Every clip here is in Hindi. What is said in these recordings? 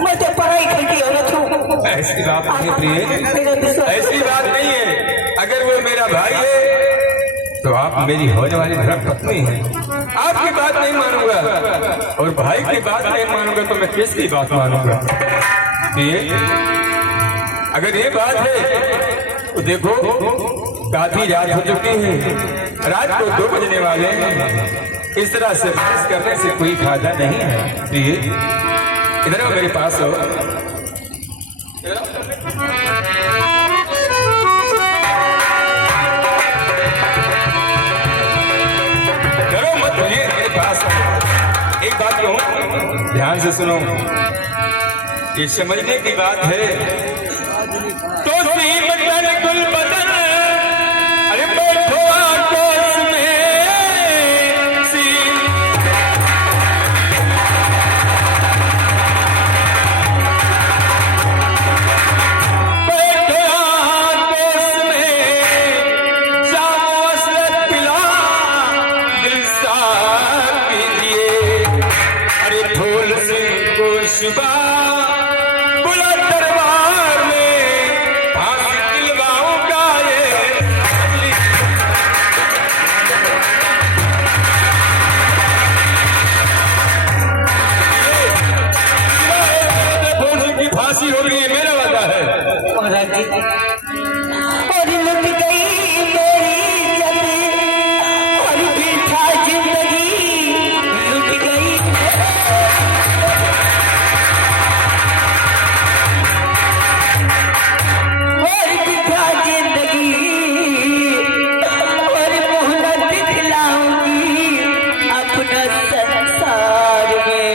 मैं तो पढ़ाई करती औरत हूँ। ऐसी बात नहीं प्रिय, ऐसी बात नहीं है। अगर वो मेरा भाई है तो आप मेरी होने वाली धर्म पत्नी हैं। आपकी बात नहीं मानूंगा और भाई की बात नहीं मानूंगा तो मैं किसकी बात मानूंगा? प्रिय, अगर ये बात है तो देखो काफी रात हो चुकी है, रात को 2 बजने वाले हैं। इस तरह से बहस करने से कोई फायदा नहीं है। प्रिय, इधर आओ मेरे पास हो। डरो मत, प्रिय, मेरे पास हो। एक बात कहूं, ध्यान से सुनो। ये समझने की बात है तो गुल बदन, अरे बैठो आकाश में बैठो आकाश में जाओ असरत पिला दिल साथ कीजिए। अरे फूल सिंह को शिबा बुला दरबार में फांसी दिलवाऊंगा ये। फूल सिंह की फांसी हो रही है, मेरा वादा है। महाराज जी, और लुट गई मेरी जमी और बिठा जिंदगी लुट गई। और बिठा जिंदगी और मोहलत दिखलाऊंगी अपना संसार में।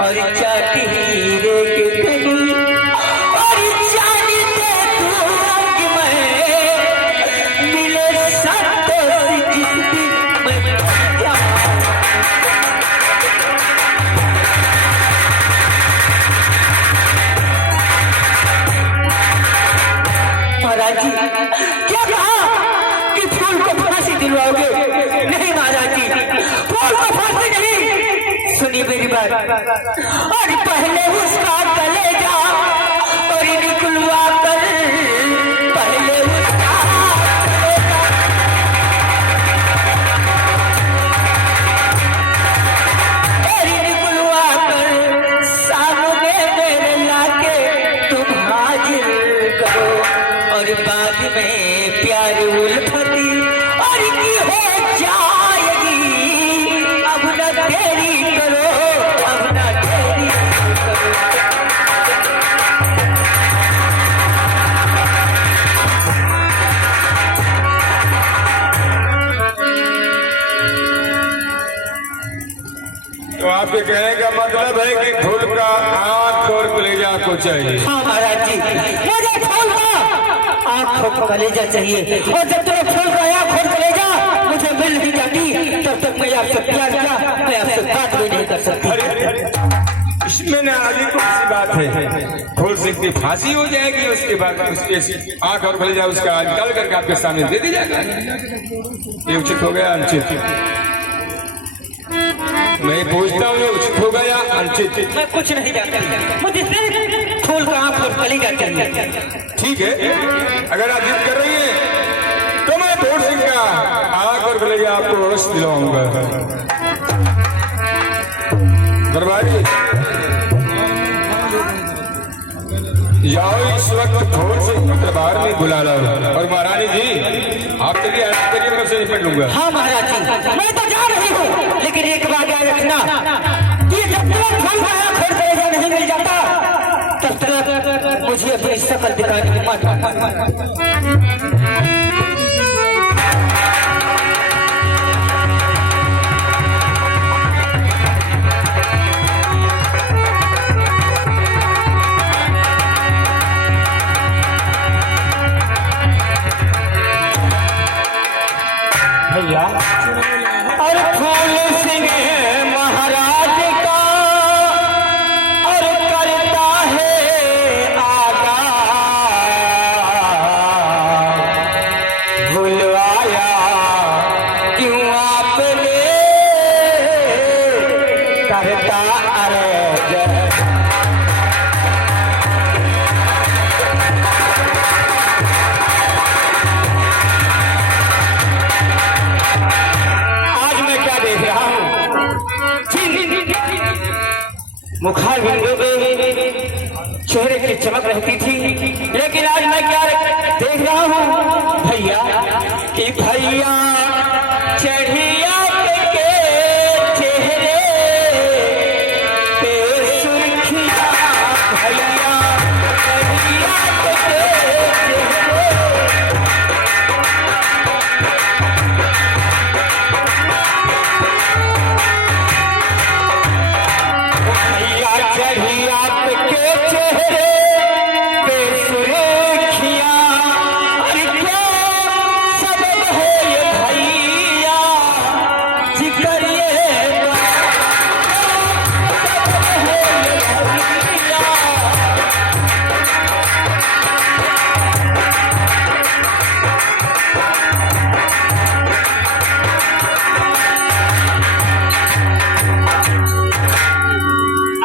और चाहती हीरे के धनी और जानी दे दूंगी मैं मिले संतों से जिस दिन मैं मर जाऊं। महाराज जी, क्या कहा कि फूल को फांसी दिलवाओगे? नहीं महाराज जी, फूल को फांसी नहीं। सुनिए मेरी बात, और पहले उसका कलेजा और निकलवा कर, पहले उसका कलेजा और निकलवा कर सामने मेरे लाके तुम हाजिर करो। और बाद में प्यार उल्फती और की हो जाएगी। अब न देरी करो, अब न देरी करो। तो आपके कहने का मतलब है कि फूल का आंख और कलेजा को चाहिए? हाँ महाराज जी, मुझे फूल का आँख और कलेजा चाहिए। और जब तक फूल का आँख और कलेजा मुझे मिल नहीं जाती तब तक मैं आपसे प्यार क्या, मैं आपसे बात भी नहीं कर सकती। इसमें ना आगे कौन सी बात है? फूल सिंह की फांसी हो जाएगी, उसके बाद उसके आंख और कलेजा उसका निकाल करके आपके सामने दे दी जाएगा। ये उचित हो गया अनुचित? मैं पूछता हूँ, ये उचित हो गया अनुचित? मैं कुछ नहीं जानता, मुझे सिर्फ फूल का आँख और कलेजा चाहिए। ठीक है, अगर आप जिद कर रही हैं तो मैं फूल सिंह का आंख और कलेजा आपको अवश्य दिलवाऊंगा। दरबारी जाओ, इस वक्त फूल सिंह को दरबार में बुला लो। और महारानी जी, आपके लिए तरफ से निपट लूंगा। हाँ महाराज जी, मैं तो जा रही हूँ, लेकिन एक बात याद रखना कि जब तक फूल का आँख और कलेजा नहीं मिल जाता तब तक मुझे अपनी शकल दिखाने की मत। भैया, और फूल सिंह महाराज का और करता है आगा मुखार बिंदु पे चेहरे की चमक रहती थी, लेकिन आज मैं क्या देख रहा हूँ भैया कि भैया चढ़िया के चेहरे पे सुर्खियां, भैया चढ़िया के चेहरे। भैया चढ़िया के चेहरे पे सुर्खियां, अरे क्या सबब है ये भैया जिक्र ये सबब है ये भैया।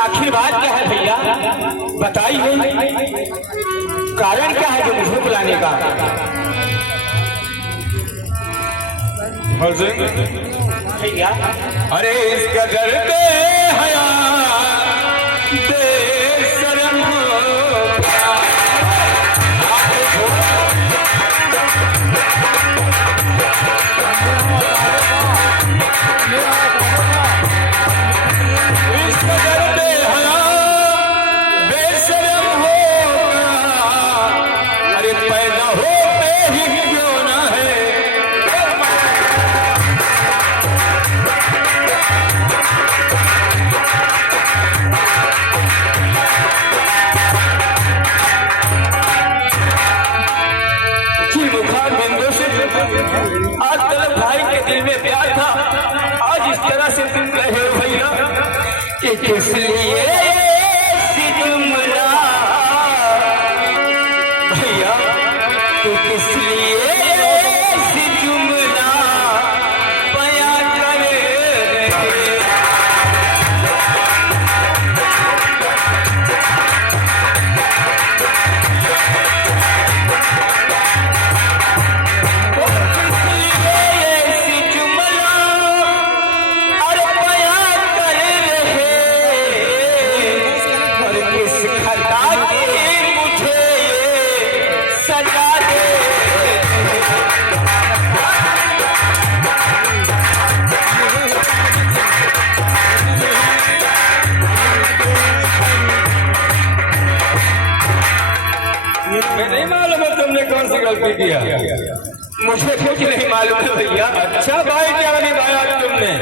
आखिर बात क्या है भैया, बताइए कारण क्या है जो मुझे बुलाने का। हर सिंह, भैया अरे इसका दर्द हया बेशरम इसका दर्द हया बेशरम होगा, अरे पैदा होते ही क्यों ना है। जी मुखार बिंदु से आज तलक भाई के दिल में प्यार था, आज इस तरह से तुम रहे हो भैया कि किस लिए ऐसी जुमला, भैया कि किस लिए ऐसी जुमला बयां कर रहे। ऐसी जुमला अरे बयां कर रहे, और किस खता की मुझे ये सजा दे। मैं नहीं मालूम है तुमने कौन सी गलती किया। मुझे कुछ नहीं मालूम है भैया। अच्छा भाई क्या निभाया तुमने,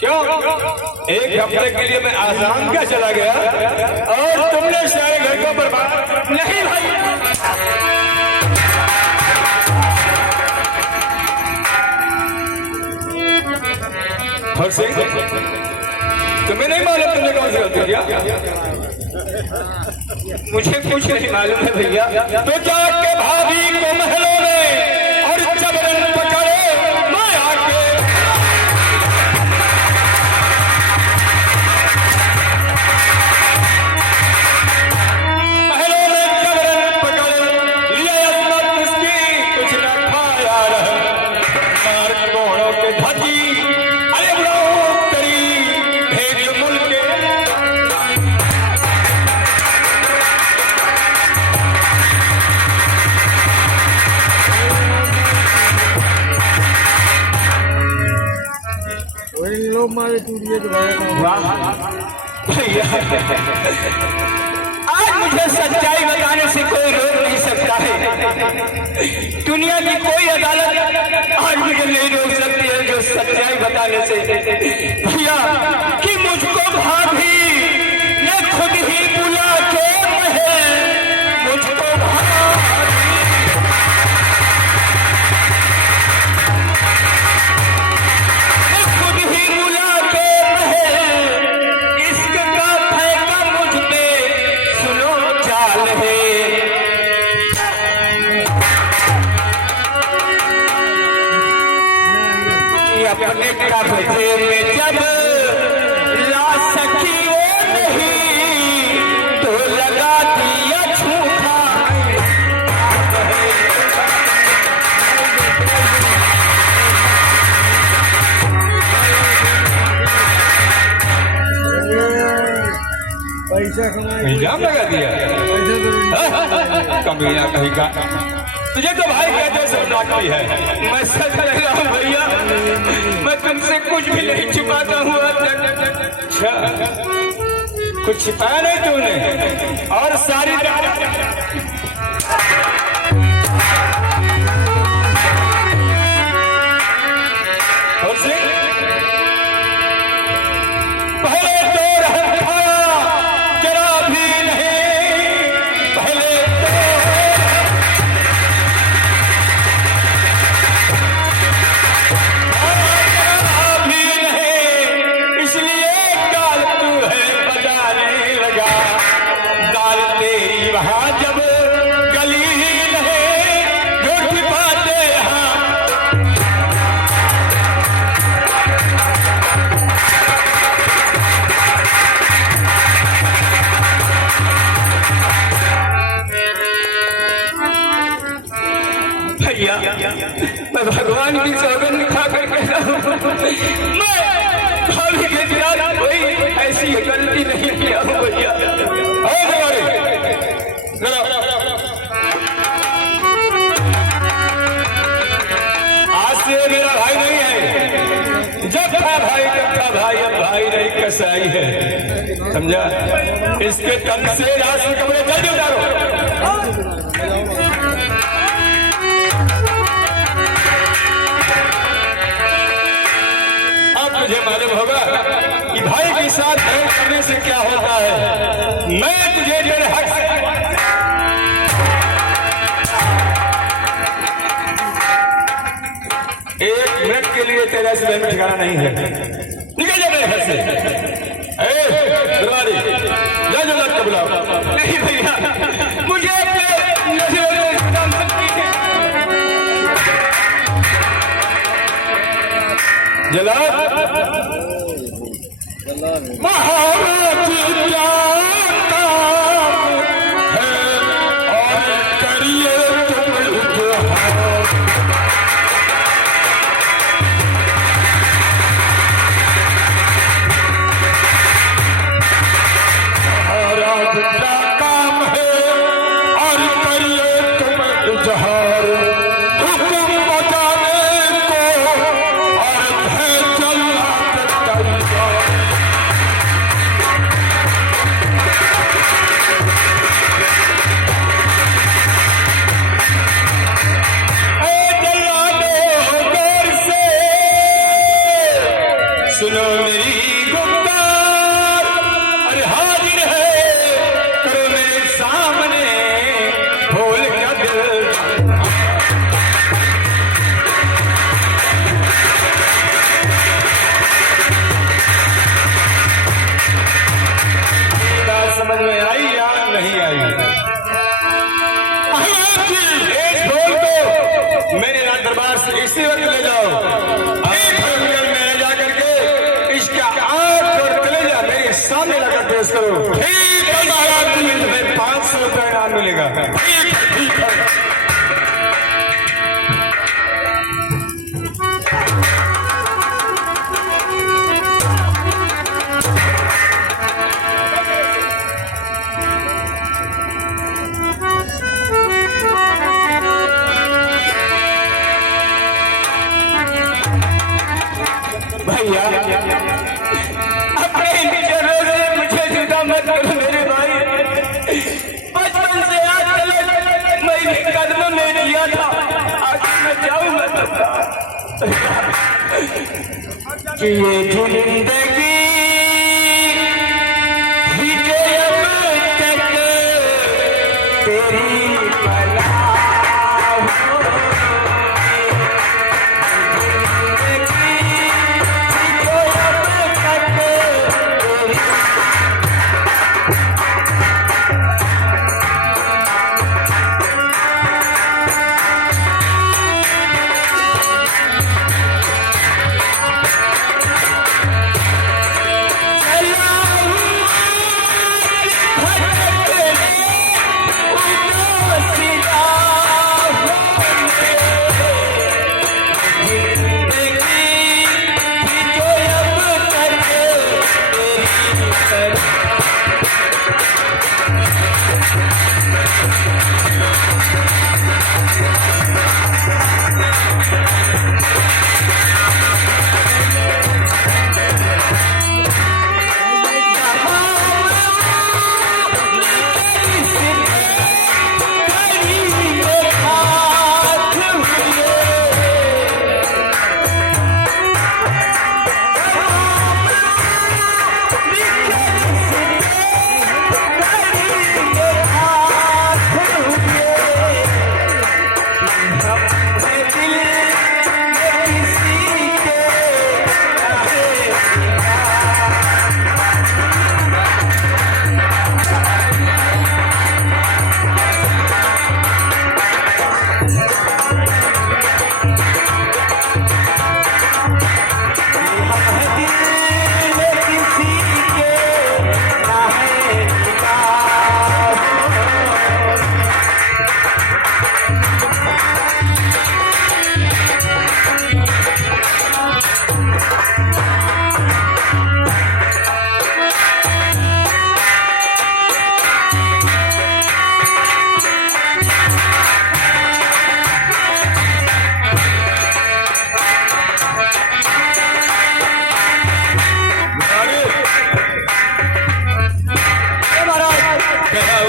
क्यों एक हफ्ते के लिए मैं आसाम का चला गया और तुमने सारे घर को बर्बाद। नहीं भाई, हर सिंह, तुम्हें नहीं मालूम तुमने कौन सी गलती किया। मुझे कुछ नहीं मालूम है भैया। तो जाके भाभी को महलों में और जबरन पकड़े मैं आके। महलों में जबरन पकड़े लिया अजमत उसकी, कुछ न खाया रहे मार कोड़ों के भजी। अरे बुलाओ तेरी भेज मुल्क के। वाह भैया, आज मुझे सच्चाई बताने से कोई रोक नहीं सकता है। दुनिया की कोई अदालत आज मुझे नहीं रोक सकती है जो सच्चाई बताने से। भैया कि मुझको भाभी ने खुद ही बुला के महल, मुझको भाभी खुद ही बुला के महल, इश्क का फेंका मुझ पे सुनो चाल है। कि अपने कब्जे में जब ला सकी वो नहीं, तो लगा दिया झूठा। इल्जाम लगा दिया। कमीना कहीं का, तुझे तो भाई कहते सब डांटती है। मैं सच कह रहा हूँ भैया, मैं तुमसे कुछ भी नहीं छिपाता हूँ। अच्छा, कुछ छिपाया नहीं तूने? और सारी मैं भगवान की सौगंध खाकर कहता हूँ, मैं भाभी के खिलाफ कोई ऐसी गलती नहीं किया हूँ भैया। आज से मेरा भाई नहीं है, जब था भाई तब था भाई, अब भाई नहीं कसाई है, समझा? इसके तन से रात से कपड़े जल्दी उतारो। मुझे मालूम होगा कि भाई के साथ भेंट करने से क्या होता है। मैं तुझे मेरे हक से एक मिनट के लिए तेरा इस में ठिकाना नहीं है। निकल जा मेरे घर से। दरबारी जा, जो लग बुलाओ। नहीं भैया, मुझे जलाल महाराज जाता है और करिए महाराज का काम है और करिए तुम जहार सुनो मेरी गुफ्तार, अरे हाजिर है करो मेरे सामने भूल का दिल। बात समझ में आई या नहीं आई? इस ढोल को मेरे राज दरबार से इसी वक्त ले जाओ। सामने लगा पेश करो। ठीक है महाराज, तुम्हें 500 रुपये इनाम मिलेगा। ठीक है। भैया कि ये जिंदगी तेरी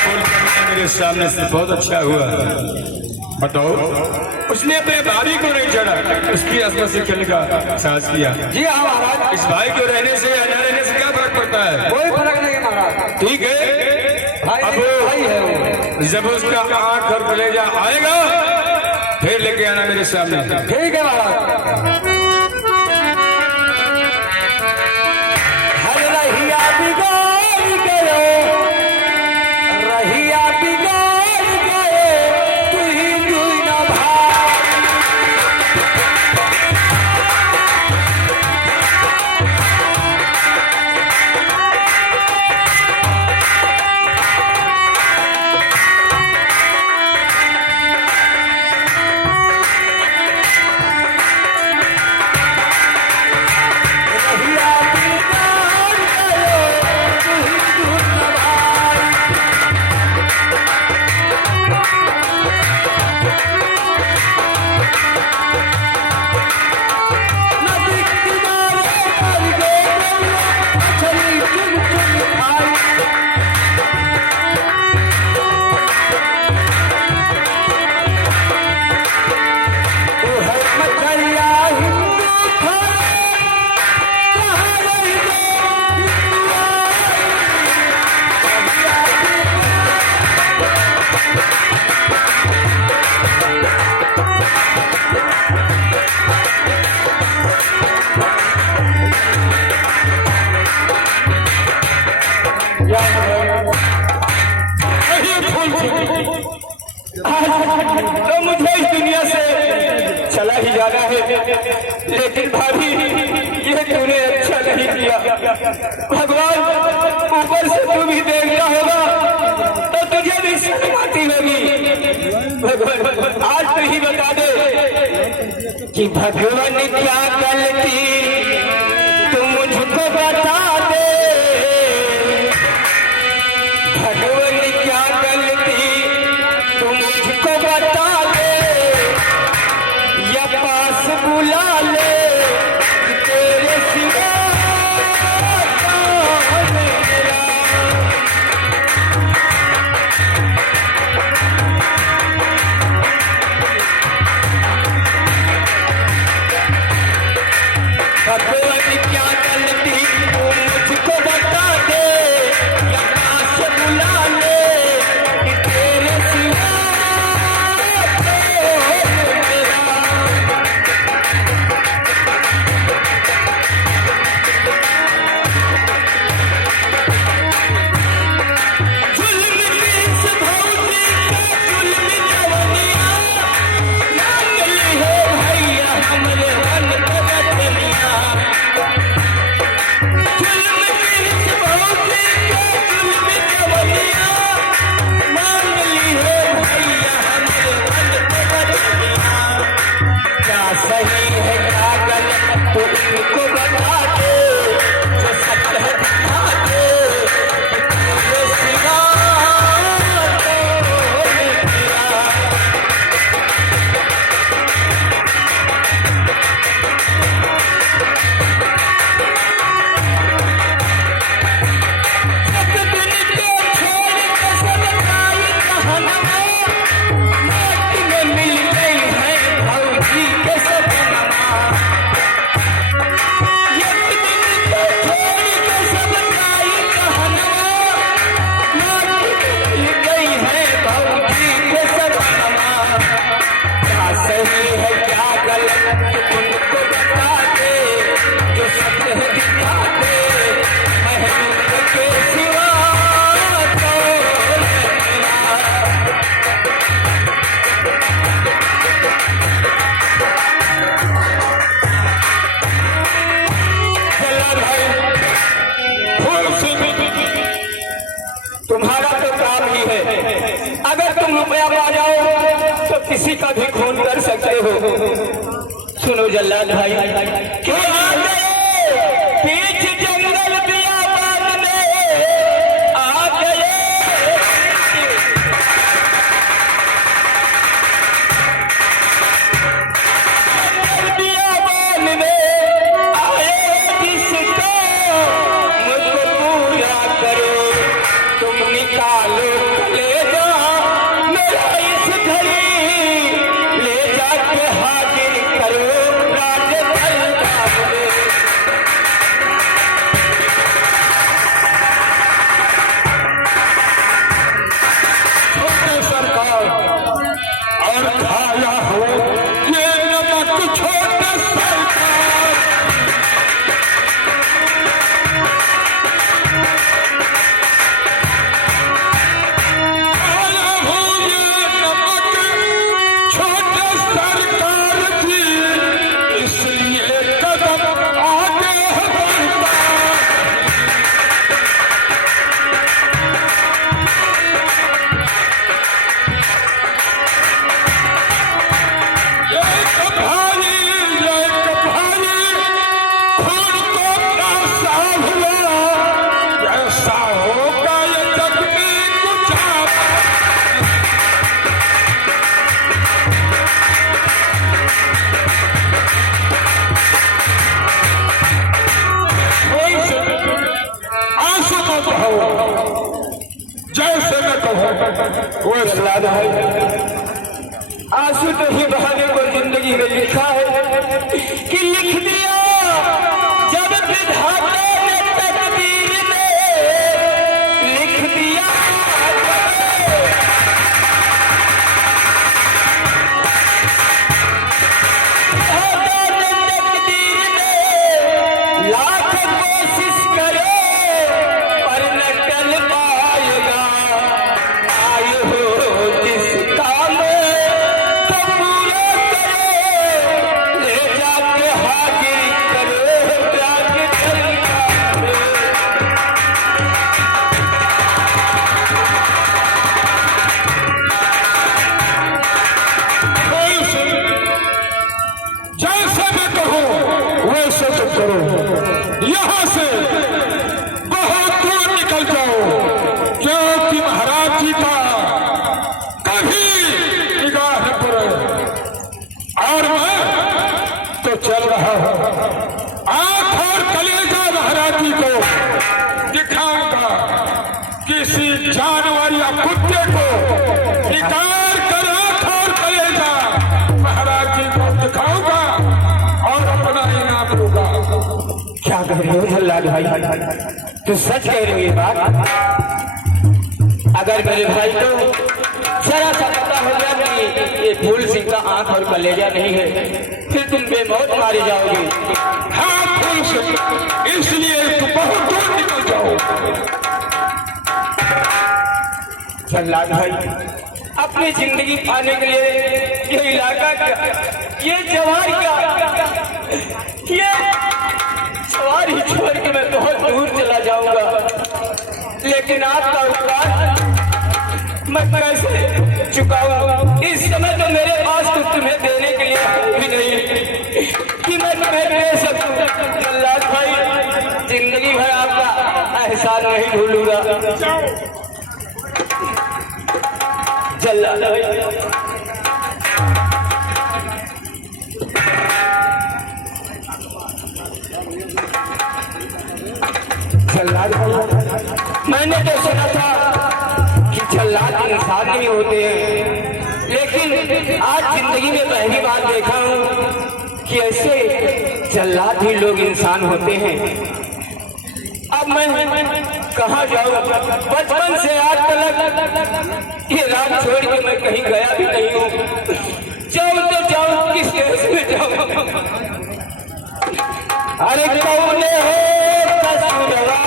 फूल करना मेरे सामने से बहुत अच्छा हुआ। बताओ, उसने अपने भाभी को नहीं छोड़ा, उसकी आसपास से खेलने का साहस किया। जी हाँ महाराज, इस भाई को रहने से या न रहने से क्या फर्क पड़ता है? कोई फर्क नहीं महाराज। ठीक है, भाई है वो। जब उसका आंख और कलेजा आएगा फिर लेके आना मेरे सामने। ठीक है महाराज। हर रहिया बिगाड़ गए, रहिया बिगाड़ गए, तू ही दुई ना भाई। तो मुझे इस दुनिया से चला ही जाना है, लेकिन भाभी ये तूने अच्छा नहीं किया। भगवान ऊपर से तू भी देखता होगा तो तुझे भी शर्म आती होगी। भगवान आज तू ही बता दे कि भगवान ने क्या गलती तू मुझको बता दे। भगवान ने क्या गलती तू मुझको बता दे, या पास बुला ले तेरे सिवा कौन मेरा। भगवान ने क्या गलती तू मुझको बता दे, या पास बुला ले तेरे सिवा सही है क्या गलत तो इनको बता दे, जो सच है दिखा दे तेरे सिवा कौन मेरा। एक दिन को छोड़ के सब आई कहानियां, माटी में मिल गई है भौजी के सपना। एक दिन को छोड़ के सब आई कहानियां, माटी में मिल गई है भौजी के सपना। क्या सही है क्या गलत तुमको बता दे, जो सत्य है दिखा दे महबूब के सिवा कौन मेरा। चला भाई फूल सिंह, तुम्हारा तो काम ही है, अगर तुम रुपया पा जाओ तो किसी का भी खून कर सकते हो। सुनो जल्लाद भाई, क्यों आ गए बीच जंगल बियाबान में आ गए। बियाबान में आए जिसको मुझको पूरा करो, तुम निकालो वो सलाद है। आंसू तो ही बहाने को जिंदगी में लिखा है कि लिख दिया जब विधाता ने तकदीर में लिख दिया। तकदीर में लाख कोशिश करे पर न टल पाएगा। आए हो जिस काम को पूरा करे ले जाके हाजिर करो जाके दरबार में। जैसे मैं कहूँ वैसे तुम करो। यहाँ से बहुत दूर निकल जाओ, क्योंकि महाराज जी का कभी निगाह न पड़े। और मैं तो चल रहा हूँ, आंख और कलेजा महाराज जी को दिखाऊंगा। किसी जानवर या कुत्ते को निकाल कर आंख और कलेजा महाराज जी को दिखाऊंगा और अपना इनाम दूंगा। क्या कह रहे हो जल्लाद भाई? तू सच कह रही है बात? अगर मेरे भाई को जरा सा पता हो गया कि ये फूल सिंह का आंख और कलेजा नहीं है, फिर तुम बेमौत मारे जाओगे। हाँ फूल सिंह, इसलिए तुम बहुत दूर निकल जाओ। जल्लाद भाई, अपनी जिंदगी पाने के लिए ये इलाका क्या, ये जवार क्या, ये जवार ही छोड़ के मैं बहुत दूर चला जाऊंगा। लेकिन आपका उपकार मैं कैसे चुकाऊं? इस समय तो मेरे पास तो तुम्हें देने के लिए भी नहीं कि मैं तुम्हें दे सकूं। जल्लाद भाई, जिंदगी भर आपका एहसान नहीं भूलूंगा। जल्लाद भाई, जल्लाद भाई, मैंने तो सुना था कि जल्लाद इंसान नहीं होते हैं, लेकिन आज जिंदगी में पहली बार देखा हूँ कि ऐसे जल्लाद ही लोग इंसान होते हैं। अब मैं कहाँ जाऊँ? बचपन से आज तक ये रात छोड़ के मैं कहीं गया भी नहीं हूँ। जाऊँ तो जाऊँ किस देश में जाऊँ? अरे कौने हो कसूरवा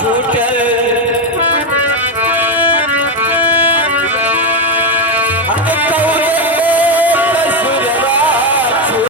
छूटे, अरे